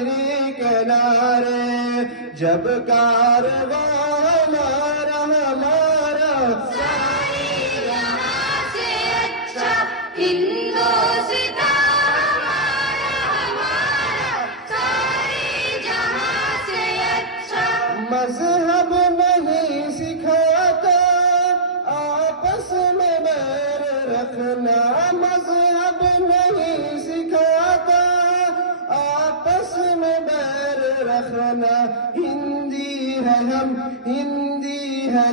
تیری کنارے جب کارواں ہمارا ہمارا ساری جہاں سے اچھا ہندوستاں ہمارا ہمارا ساری جہاں سے اچھا مذہب نہیں سکھاتا آپس میں بیر رکھنا مذہب نہیں سکھاتا آپس میں بیر رکھنا ہندی ہے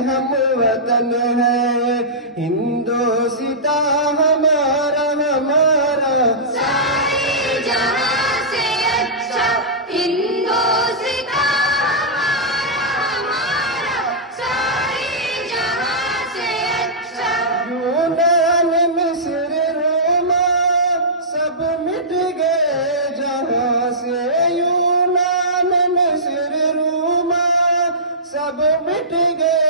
ہم وطن ہے ہندوستاں ہمارا ہمارا ساری جہاں سے اچھا ہندوستاں ہمارا ہمارا ساری جہاں سے اچھا یونان مصر روما سب مٹ گئے جہاں سے یونان مصر روما سب مٹ گئے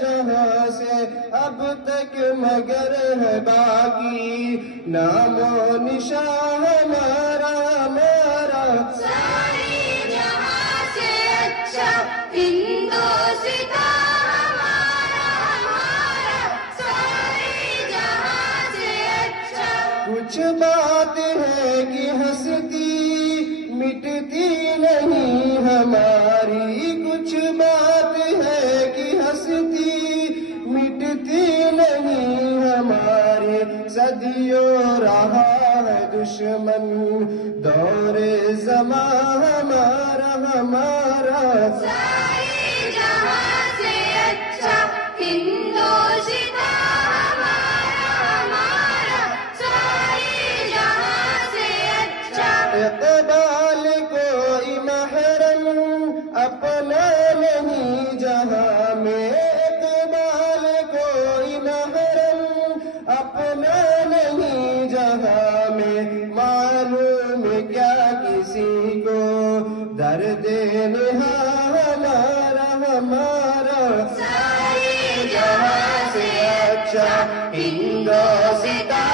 جہاں سے اب تک مگر ہے باقی نام و نشان ہمارا ہمارا ساری جہاں سے اچھا ہندوستاں ہمارا ہمارا ساری جہاں سے اچھا کچھ بات ہے کہ ہستی مٹتی نہیں ہماری کچھ بات ہے کہ ہستی مٹتی نہیں ہماری صدیوں رہا ہے دشمن دور زمان ہمارا ہمارا ساری جہاں سے اچھا ہندوستاں ہمارا ہمارا ساری جہاں سے اچھا اقبال کوئی محرم اپنا نہیں جہاں میں اقبال کوئی محرم اپنا نہیں جہاں میں معلوم کیا کسی کو درد نہا ہمارا ہمارا ساری جہاں سے اچھا ہندوستاں